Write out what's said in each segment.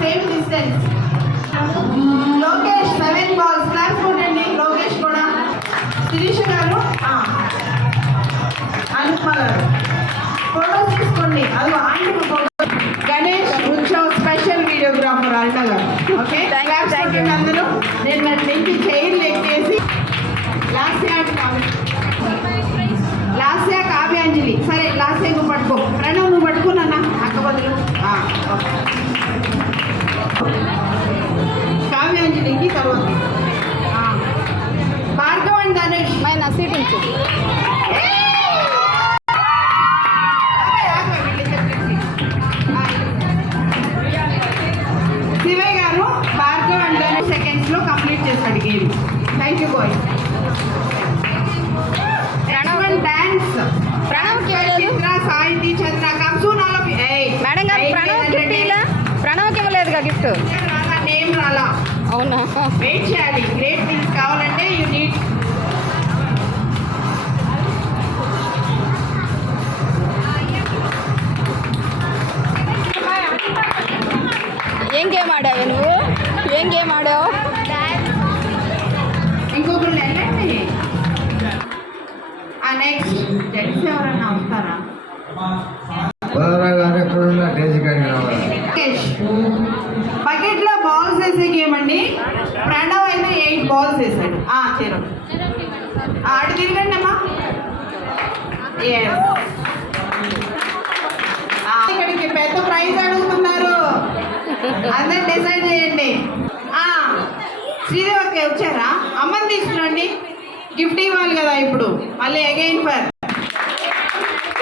Same distance. Lokesh 7 balls. Class కొట్టండి. లోకేష్ కూడా. శిరీష గారు, అనుపమ గారు ఫోటోస్ తీసుకోండి. అది aunty photo. Ganesh Utsav special videographer Aruna గారు. ఓకే, క్లాస్ కొట్టండి అందరూ. నేను నుంచి చైర్లు ఎక్కేసి లాస్యా కావ్యాంజలి. సరే లాస్యా నువ్వు పట్టుకో. ప్రణవ్ నువ్వు పట్టుకున్నా అక్క బదులు. కావ్యాంజలికి తర్వాత భార్గవ్ అండ్ ధనుష్. నా సీటింగ్ శివయ్య గారు భార్గవ్ అండ్ ధనుష్ సెకండ్స్లో కంప్లీట్ చేశాడు game. Thank you boy. Dance Chitra Sahithi Chandra కమ్సూన్ ఆల్ ఆఫ్ మేడం గారు ప్రణవ్కి ఇవ్వలేదుగా గిఫ్ట్. నేమ్ రాలా. అవునా? వెయిట్ చేయాలి. గ్రేట్ థింగ్స్ కావాలంటే యూ నీడ్. ఏం గేమ్ ఆడావు నువ్వు? ఏం గేమ్ ఆడావు? ఇంకొకరు వెళ్ళండి. నెక్స్ట్ జడ్స్ ఎవరన్నా వస్తారా? బకెట్ లో బాల్స్ వేసే గేమ్ అండి. ప్రణవ్ అయితే 8 balls వేసాడు. అటు తిరగండి అమ్మా. ఇక్కడికి పెద్ద ప్రైజ్ అడుగుతున్నారు. అందరు డిసైడ్ చేయండి. శ్రీదేవి అక్క వచ్చారా? అమ్మని తీసుకురండి. గిఫ్ట్ ఇవ్వాలి కదా ఇప్పుడు. మళ్ళీ అగైన్ ఫర్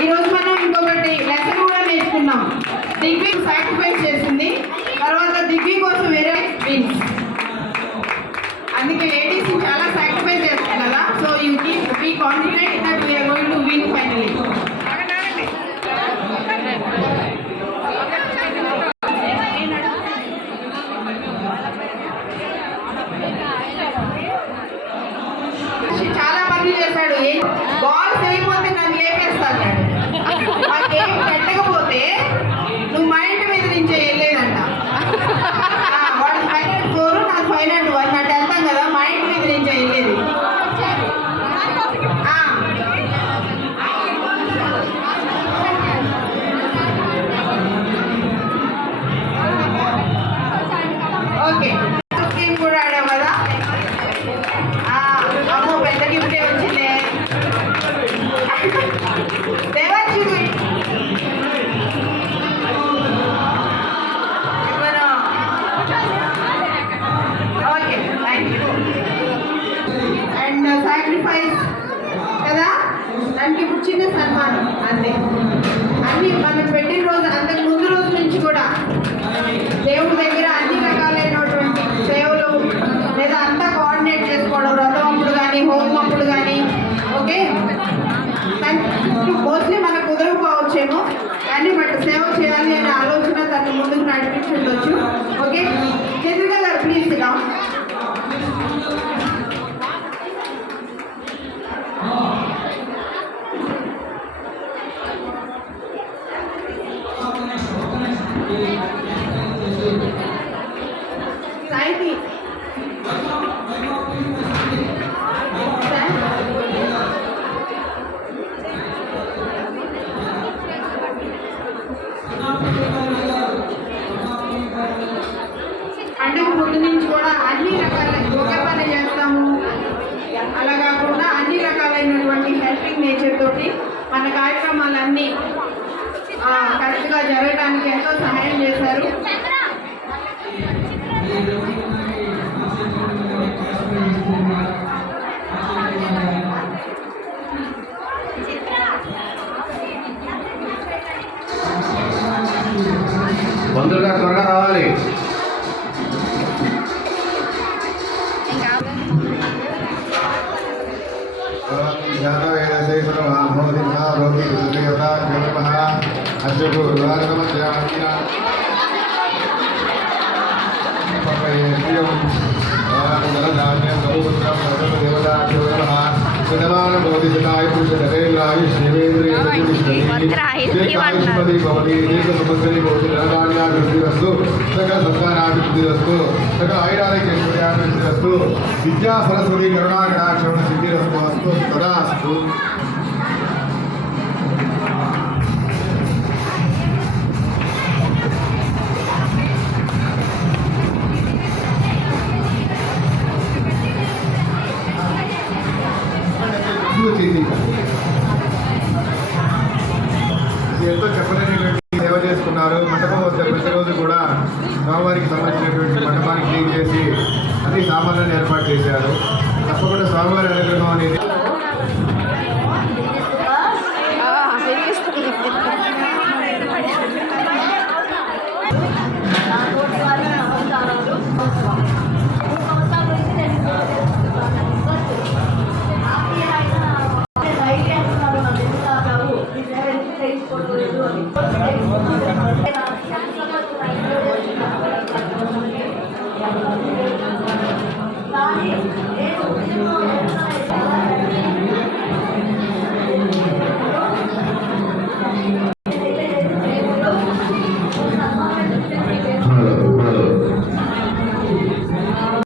ఈరోజు మనం ఇంకొకటి లెసన్ కూడా నేర్చుకున్నాం. దిగ్వి సాక్రిఫైస్ చేసింది. తర్వాత దిగ్వి కోసం వేరే విన్స్. అందుకే లేడీస్ చాలా సాక్రిఫైస్ చేస్తారు కదా. So you keep be confident that we are going to win finally. చాలా మంది చేశాడు. బాల్స్ అయిపోతే నన్ను లేపేస్తాడు. ఆ గేమ్ పెట్టకపోతే నువ్వు మా ఇంటి మీద నుంచే వెళ్ళేదంట. వాడు 504 నాకు 501 నాకు వెళ్తాం కదా. మా ఇంటి మీద నుంచే వెళ్ళేది. ఓకే, గేమ్ కూడా ఆడాం కదా. అమ్మో పెద్ద గిఫ్టే వచ్చిందే. Okay, thank you. And sacrifice కదా, దానికి ఇప్పుడు చిన్న సన్మానం అంతే. అన్ని మనం పెట్టిన రోజు అంతకు ముందు రోజు నుంచి కూడా దేవుడి దగ్గర అన్ని రకాలైనటువంటి సేవలు లేదా అంతా కోఆర్డినేట్ చేసుకోవడం. వ్రతం అప్పుడు కానీ, హోమం అప్పుడు కానీ. ఓకే, మోస్ట్లీ మనకు కుదరకపోవచ్చేమో కానీ బట్ సేవ చేయాలి అనే ఆలోచన తను ముందుకు నడిపించుండొచ్చు. ఓకే, చంద్రిక గారు ప్లీజ్ గా. సాయికి అంటే ముందు నుంచి కూడా అన్ని రకాల ఒకే పని చేస్తాము అలా కాకుండా అన్ని రకాలైనటువంటి హెల్పింగ్ నేచర్ తోటి మన కార్యక్రమాలన్నీ కరెక్ట్గా జరగడానికి ఎంతో సహాయం చేశారు. తొందరగా త్వరగా రావాలి. దేవతా ఇవ్వండి విద్యా సరస్వతి కరుణాకటాక్షణ సిద్ధిరస్తు తదాస్తు. ఎంతో చెప్పలేనటువంటి సేవ చేసుకున్నారు. మండపం వద్ద ప్రతిరోజు కూడా స్వామివారికి సంబంధించినటువంటి మండపాన్ని క్లీన్ చేసి అన్ని సామాన్లను ఏర్పాటు చేశారు. తప్పకుండా స్వామివారి అనుగ్రహం అనేది వినిపిస్తుంది. Thank you.